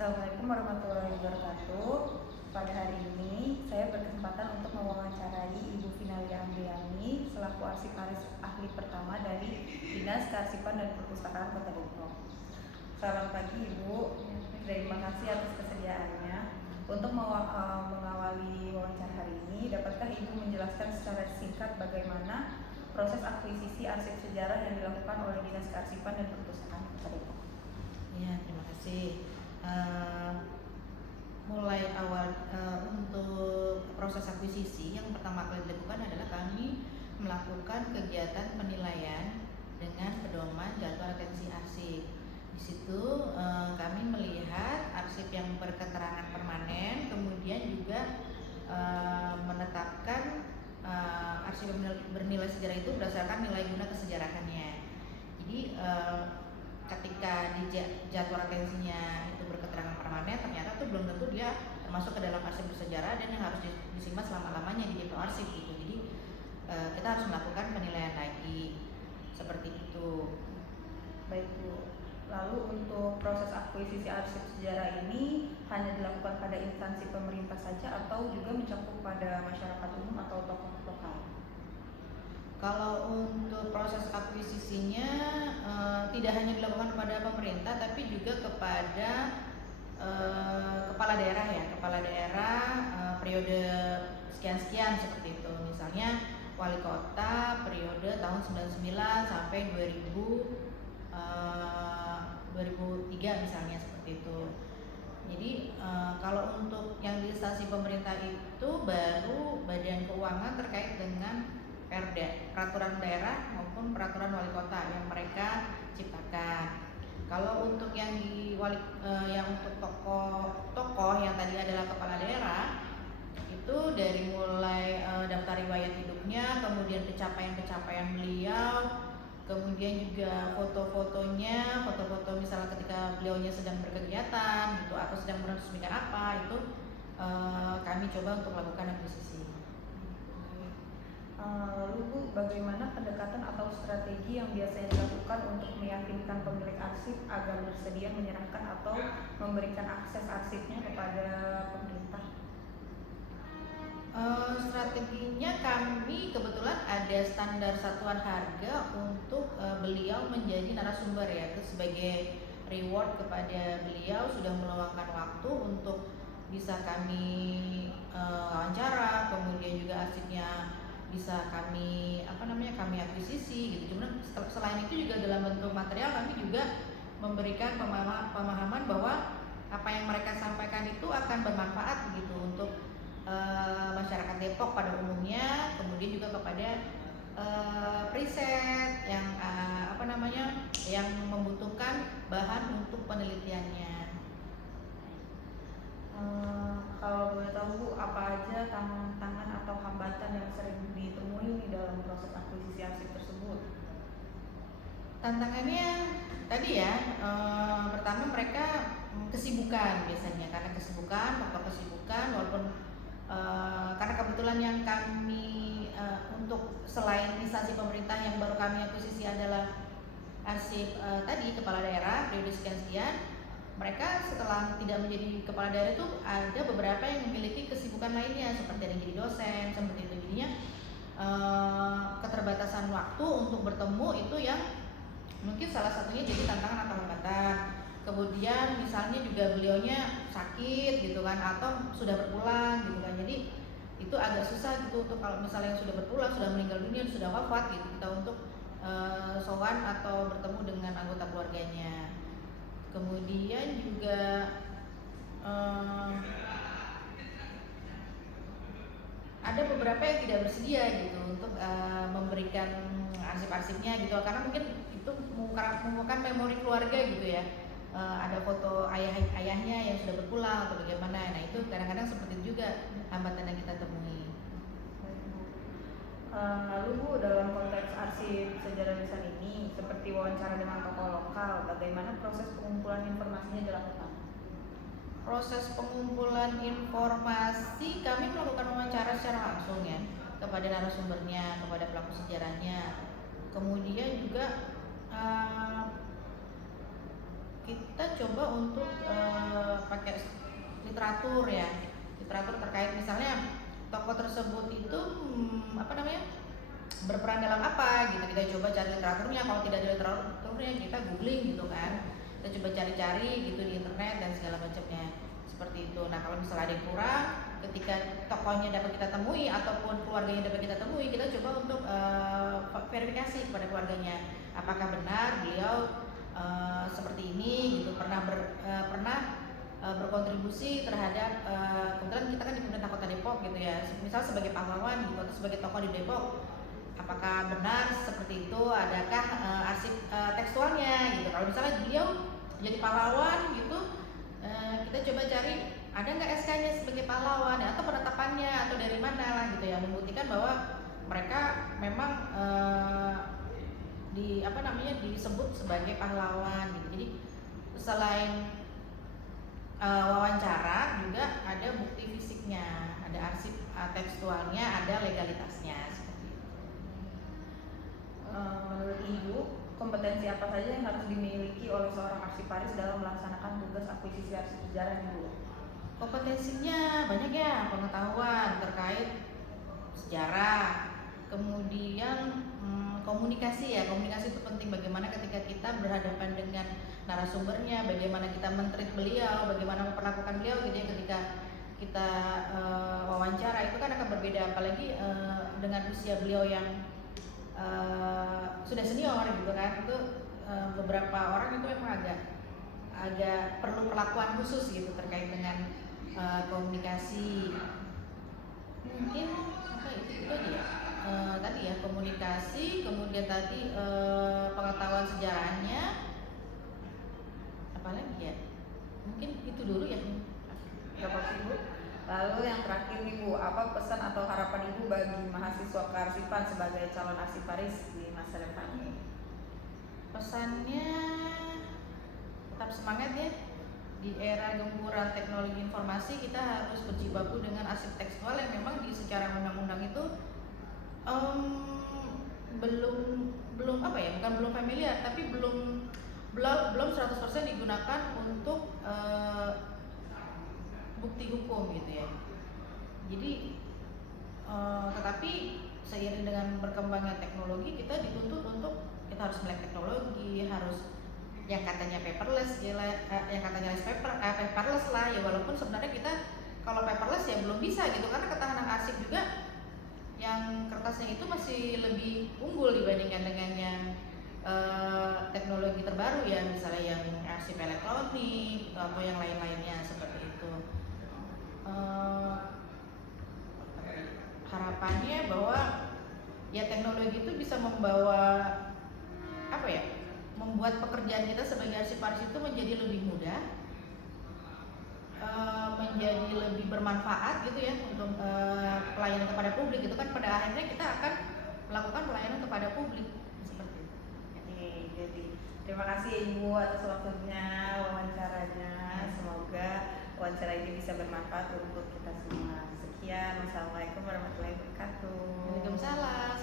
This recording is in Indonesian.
Assalamualaikum warahmatullahi wabarakatuh. Pada hari ini saya berkesempatan untuk mewawancarai Ibu Finalia Andriani selaku arsiparis ahli pertama dari Dinas Kearsipan dan Perpustakaan Kota Depok. Selamat pagi Ibu, terima kasih atas kesediaannya. Untuk mengawali wawancara hari ini, dapatkah Ibu menjelaskan secara singkat bagaimana proses akuisisi arsip sejarah yang dilakukan oleh Dinas Kearsipan dan Perpustakaan Kota Depok? Ya, terima kasih. Mulai awal untuk proses akuisisi yang pertama kali dilakukan adalah kami melakukan kegiatan penilaian dengan pedoman jadwal retensi arsip. Di situ kami melihat arsip yang berketerangan permanen, kemudian juga menetapkan arsip bernilai sejarah itu berdasarkan nilai guna kesejarahannya. Jadi ketika di jadwal retensinya itu berketerangan permanen, ternyata tuh belum tentu dia termasuk ke dalam arsip bersejarah dan yang harus disimpan selama-lamanya di depo arsip gitu. Jadi kita harus melakukan penilaian lagi seperti itu. Baik Bu. Lalu untuk proses akuisisi arsip sejarah ini hanya dilakukan pada instansi pemerintah saja atau juga mencakup pada masyarakat umum atau tokoh lokal? Kalau untuk proses akuisisinya tidak hanya dilakukan kepada pemerintah, tapi juga kepada kepala daerah ya, kepala daerah periode sekian-sekian seperti itu. Misalnya wali kota periode tahun 99 sampai 2003 misalnya seperti itu. Jadi kalau untuk yang di instansi pemerintah itu baru Badan Keuangan terkait dengan Perda, peraturan daerah maupun peraturan wali kota yang mereka ciptakan. Kalau untuk yang yang untuk tokoh yang tadi adalah kepala daerah, itu dari mulai daftar riwayat hidupnya, kemudian pencapaian-pencapaian beliau, kemudian juga foto-fotonya, foto-foto misalnya ketika beliaunya sedang berkegiatan gitu atau sedang meresmikan apa, itu kami coba untuk melakukan akuisisi. Lalu Bu, bagaimana pendekatan atau strategi yang biasanya dilakukan untuk meyakinkan pemilik arsip agar bersedia menyerahkan atau memberikan akses arsipnya kepada pemerintah? Strateginya kami kebetulan ada standar satuan harga untuk beliau menjadi narasumber ya, itu sebagai reward kepada beliau sudah meluangkan waktu untuk bisa kami wawancara, kemudian juga arsipnya bisa kami kami akuisisi gitu. Cuman selain itu juga dalam bentuk material kami juga memberikan pemahaman bahwa apa yang mereka sampaikan itu akan bermanfaat gitu untuk masyarakat Depok pada umumnya, kemudian juga kepada riset yang yang membutuhkan bahan untuk penelitiannya. Kalau boleh tahu Bu, apa aja tantangan atau hambatan yang sering ditemui di dalam proses akuisisi arsip tersebut? Tantangannya tadi ya, pertama mereka kesibukan biasanya, karena faktor kesibukan, walaupun karena kebetulan yang kami untuk selain instansi pemerintah yang baru kami akuisisi adalah arsip tadi kepala daerah periode sekian-sekian, mereka setelah tidak menjadi kepala daerah itu ada beberapa yang memiliki kesibukan lainnya seperti ada yang jadi dosen seperti itu. Jadinya keterbatasan waktu untuk bertemu itu yang mungkin salah satunya jadi tantangan atau hambatan. Kemudian misalnya juga beliaunya sakit gitu kan, atau sudah berpulang gitu kan, jadi itu agak susah gitu untuk kalau misalnya yang sudah berpulang, sudah meninggal dunia, sudah wafat gitu, kita untuk sowan atau bertemu dengan anggota keluarganya. Kemudian juga ada beberapa yang tidak bersedia gitu untuk memberikan arsip-arsipnya gitu, karena mungkin itu merupakan memori keluarga gitu ya. Ada foto ayahnya yang sudah berpulang atau bagaimana. Nah itu kadang-kadang seperti itu juga hambatan yang kita temui. Lalu Bu, dalam konteks arsip sejarah lisan ini, seperti wawancara dengan tokoh lokal, bagaimana proses pengumpulan informasinya dilakukan? Proses pengumpulan informasi kami melakukan wawancara secara langsung ya kepada narasumbernya, kepada pelaku sejarahnya. Kemudian juga kita coba untuk pakai literatur ya, literatur terkait misalnya tokoh tersebut itu berperan dalam apa gitu. Kita coba cari literaturnya, kalau tidak ada literaturnya kita googling gitu kan, kita coba cari-cari gitu di internet dan segala macamnya seperti itu. Nah kalau misalnya ada yang kurang, ketika tokohnya dapat kita temui ataupun keluarganya dapat kita temui, kita coba untuk verifikasi kepada keluarganya apakah benar beliau seperti ini gitu, pernah berkontribusi terhadap kebetulan kita kan di pemerintah kota Depok gitu ya, misal sebagai pahlawan gitu atau sebagai tokoh di Depok, apakah benar seperti itu, adakah arsip tekstualnya gitu. Kalau misalnya beliau jadi pahlawan gitu, kita coba cari ada nggak SK-nya sebagai pahlawan ya, atau penetapannya atau dari mana lah gitu ya, membuktikan bahwa mereka memang disebut sebagai pahlawan gitu. Jadi selain wawancara juga ada bukti fisiknya, ada arsip tekstualnya, ada legalitasnya seperti itu. Menurut Ibu, kompetensi apa saja yang harus dimiliki oleh seorang arsiparis dalam melaksanakan tugas akuisisi arsip sejarah, Ibu? Kompetensinya banyak ya, pengetahuan terkait sejarah, kemudian komunikasi ya, komunikasi itu penting. Bagaimana ketika kita berhadapan dengan narasumbernya, bagaimana kita men-treat beliau, bagaimana memperlakukan beliau gitu ya ketika kita wawancara, itu kan akan berbeda, apalagi dengan usia beliau yang sudah senior gitu kan. Itu beberapa orang itu memang agak perlu perlakuan khusus gitu terkait dengan komunikasi. Mungkin itu aja ya. Tadi ya komunikasi, kemudian tadi pengetahuan sejarahnya, apalagi ya, mungkin itu dulu ya. Ibu. Lalu yang terakhir nih Bu, apa pesan atau harapan Ibu bagi mahasiswa kearsipan sebagai calon arsiparis di masa depan ini? Pesannya tetap semangat ya. Di era gempuran teknologi informasi, kita harus berjibaku dengan arsip tekstual yang memang secara undang-undang itu belum familiar, tapi belum 100% digunakan untuk bukti hukum gitu ya. Jadi tetapi seiring dengan berkembangnya teknologi, kita dituntut untuk kita harus melek teknologi, harus yang katanya paperless ya, yang katanya paperless lah ya, walaupun sebenarnya kita kalau paperless ya belum bisa gitu, karena ketahanan arsip juga yang kertasnya itu masih lebih unggul dibandingkan dengan yang teknologi terbaru ya, misalnya yang arsip elektronik atau yang lain-lainnya seperti itu. Harapannya bahwa ya teknologi itu bisa membuat pekerjaan kita sebagai arsiparis itu menjadi lebih mudah, menjadi lebih bermanfaat gitu ya untuk pelayanan kepada publik. Itu kan pada akhirnya kita akan melakukan pelayanan kepada publik seperti itu. Jadi terima kasih Ibu atas waktunya, wawancaranya. Semoga wawancara ini bisa bermanfaat untuk kita semua. Sekian, wassalamualaikum warahmatullahi wabarakatuh. Waalaikumsalam.